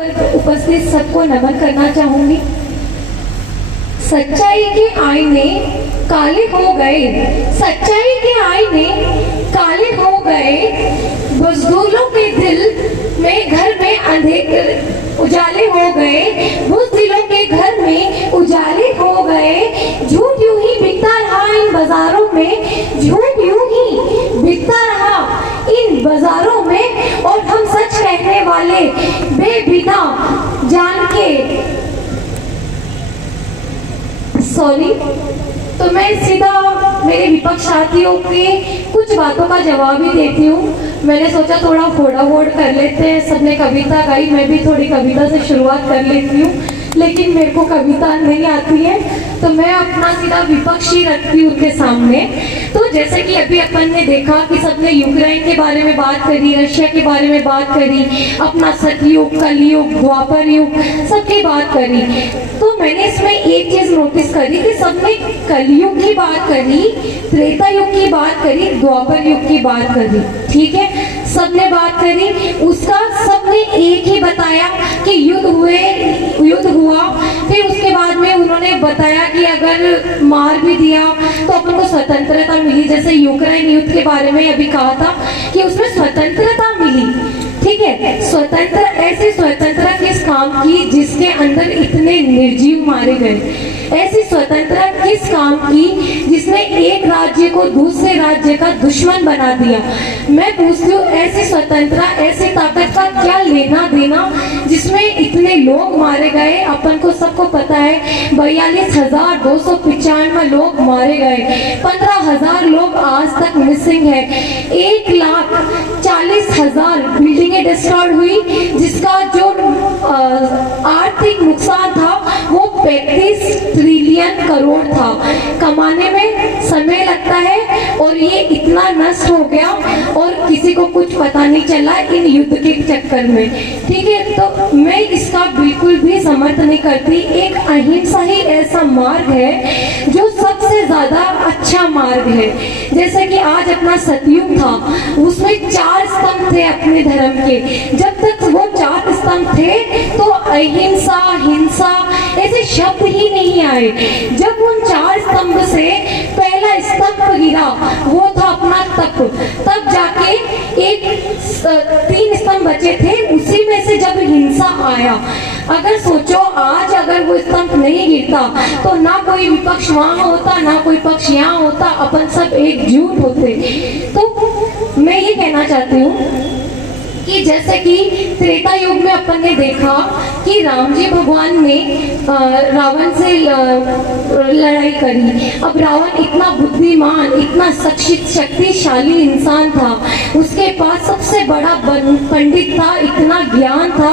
उपस्थित सबको नमन करना चाहूंगी। सच्चाई के आईने काले हो गए, सच्चाई के आईने काले हो गए, बुज़दिलों के दिल में घर में अंधेरे उजाले हो गए, बुज़दिलों के घर में उजाले हो गए। झूठ यूं ही बिकता रहा इन बाजारों में, झूठ यूं ही बिकता रहा इन बाजारों में, और हम सच कहने वाले बेबिना जान के सॉरी। तो मैं सीधा मेरे विपक्ष साथियों के कुछ बातों का जवाब ही देती हूँ। मैंने सोचा थोड़ा फोड़ाफोड़ कर लेते हैं, सबने कविता गाई, मैं भी थोड़ी कविता से शुरुआत कर लेती हूँ, लेकिन मेरे को कविता नहीं आती है, तो मैं अपना सीधा विपक्ष ही रखती हूँ उनके सामने। तो जैसे कि अभी अपन ने देखा कि सबने यूक्रेन के बारे में बात करी, रशिया के बारे में बात करी, अपना सतयुग, कलयुग, द्वापर युग, सबकी बात करी। तो मैंने इसमें एक चीज नोटिस करी कि सबने कलयुग की बात करी, त्रेता युग की बात करी, द्वापर युग की बात करी, ठीक है, सबने बात करी। उसका सबने एक ही बताया कि युद्ध हुआ, फिर उसके बाद में उन्होंने बताया कि अगर मार भी दिया तो अपन को स्वतंत्रता मिली। जैसे यूक्रेन युद्ध के बारे में अभी कहा था कि उसमें स्वतंत्रता मिली, ठीक है। स्वतंत्र ऐसी स्वतंत्रता किस काम की जिसके अंदर इतने निर्जीव मारे गए, ऐसी स्वतंत्रता किस काम की जिसने एक राज्य को दूसरे राज्य का दुश्मन बना दिया। मैं पूछती हूँ ऐसी स्वतंत्रता, ऐसी ताकत का क्या लेना देना जिसमें इतने लोग मारे गए। अपन को सबको पता है 42,295 लोग मारे गए, 15,000 लोग आज तक मिसिंग है, 1,40,000 बिल्डिंगें डिस्ट्रॉय हुई, जिसका जो आर्थिक नुकसान था वो 35 ट्रिलियन करोड़ था। कमाने में समय लगता है और ये इतना नष्ट हो गया और किसी को कुछ पता नहीं चला इन युद्ध के चक्कर में, ठीक है। तो मैं इसका बिल्कुल भी समर्थन नहीं करती। एक अहिंसा ही ऐसा मार्ग है जो सबसे ज्यादा अच्छा मार्ग है। जैसे कि आज अपना सतयुग था, उसमें 4 स्तंभ थे अपने धर्म के। जब तक वो 4 स्तंभ थे तो अहिंसा, हिंसा ऐसे शब्द ही नहीं आए। जब उन 4 स्तंभ से पहला स्तंभ गिरा वो था अपना तप, तब जाके एक 3 स्तंभ बचे थे, उसी में से जब हिंसा आया। अगर सोचो आज अगर वो स्तंभ नहीं गिरता तो ना कोई विपक्ष वहां होता, ना कोई पक्ष यहाँ होता, अपन सब एकजुट होते। तो मैं ये कहना चाहती हूँ कि जैसे कि त्रेता युग में अपन ने देखा कि राम जी भगवान ने रावण से लड़ाई करी। अब रावण इतना बुद्धिमान, इतना शक्तिशाली इंसान था, उसके पास सबसे बड़ा पंडित था, इतना ज्ञान था,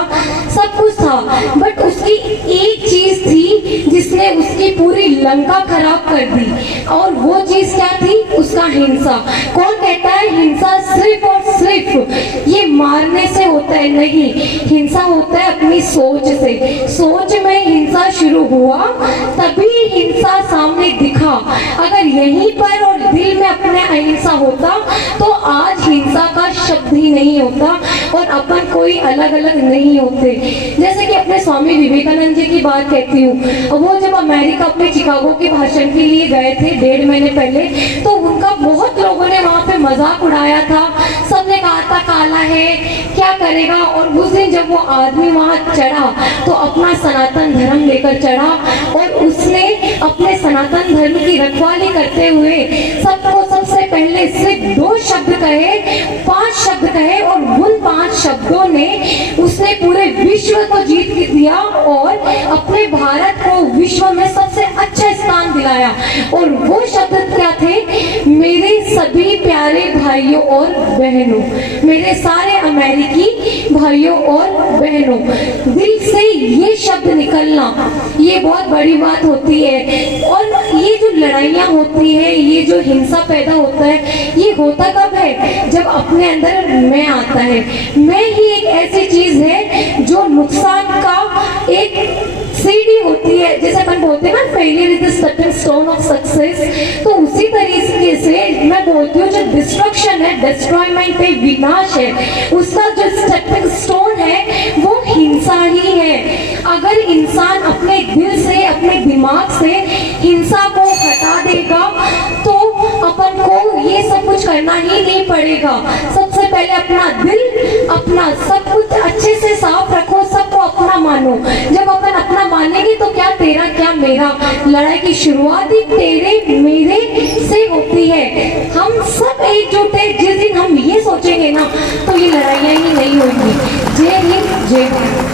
सब कुछ था, बट उसकी एक चीज थी जिसने उसकी पूरी लंका खराब कर दी, और वो चीज क्या थी? उसका हिंसा। कौन कहता है हिंसा सिर्फ और सिर्फ ये मारने से होता है? नहीं, हिंसा होता है अपनी सोच से। सोच में हिंसा शुरू हुआ तभी हिंसा सामने दिखा। अगर यहीं पर और दिल में अपने अहिंसा होता तो आज हिंसा का शब्द ही नहीं होता और अपन कोई अलग अलग नहीं होते। जैसे कि अपने स्वामी विवेकानंद जी की बात कहती हूँ, वो जब अमेरिका अपने चिकागो के भाषण के लिए गए थे 1.5 महीने पहले, तो उनका बहुत लोगों ने वहां पे मजाक उड़ाया था। सबने कहा था काला है, क्या करेगा। और उस दिन जब वो आदमी वहां चढ़ा तो अपना सनातन धर्म लेकर चढ़ा और उसने अपने सनातन धर्म की रखवाली करते हुए सबको सबसे पहले सिर्फ 2 शब्द कहे, 5 शब्द कहे, और उन 5 शब्दों ने उसने पूरे विश्व को जीत दिया और अपने भारत को विश्व में सबसे अच्छा स्थान दिलाया। और वो शब्द क्या थे? मेरे सभी प्यारे भाइयों और बहनों, मेरे सारे अमेरिकी भाइयों और बहनों, दिल से ये शब्द निकलना ये बहुत बड़ी बात होती है। और ये जो लड़ाइयाँ होती है, ये जो हिंसा पैदा होता है, ये होता कब है? जब अपने अंदर मैं आता है। मैं ही एक ऐसी चीज है जो नुकसान का एक सीढ़ी होती है। जैसे अपन बोलते हैं ना, failure is the stepping stone of success, तो उसी तरीके से मैं बोलती हूँ जो डिस्ट्रक्शन है, डिस्ट्रॉयमेंट है, विनाश है, उसका जो स्टेपिंग स्टोन है वो हिंसा हिंसा ही है। अगर इंसान अपने दिल से, अपने दिमाग से हिंसा को हटा देगा तो अपन को ये सब कुछ करना ही नहीं पड़ेगा। सबसे पहले अपना दिल, अपना सब कुछ अच्छे से साफ रखो, सबको अपना मानो। जब अपन अपना मानेंगे तो क्या तेरा क्या मेरा, लड़ाई की शुरुआत ही तेरे मेरे से होती है। हम सब एकजुट है, जिस दिन हम ये सोचेंगे ना तो ये लड़ाइयाँ ही नहीं होंगी। जय हिंद, जय भारत।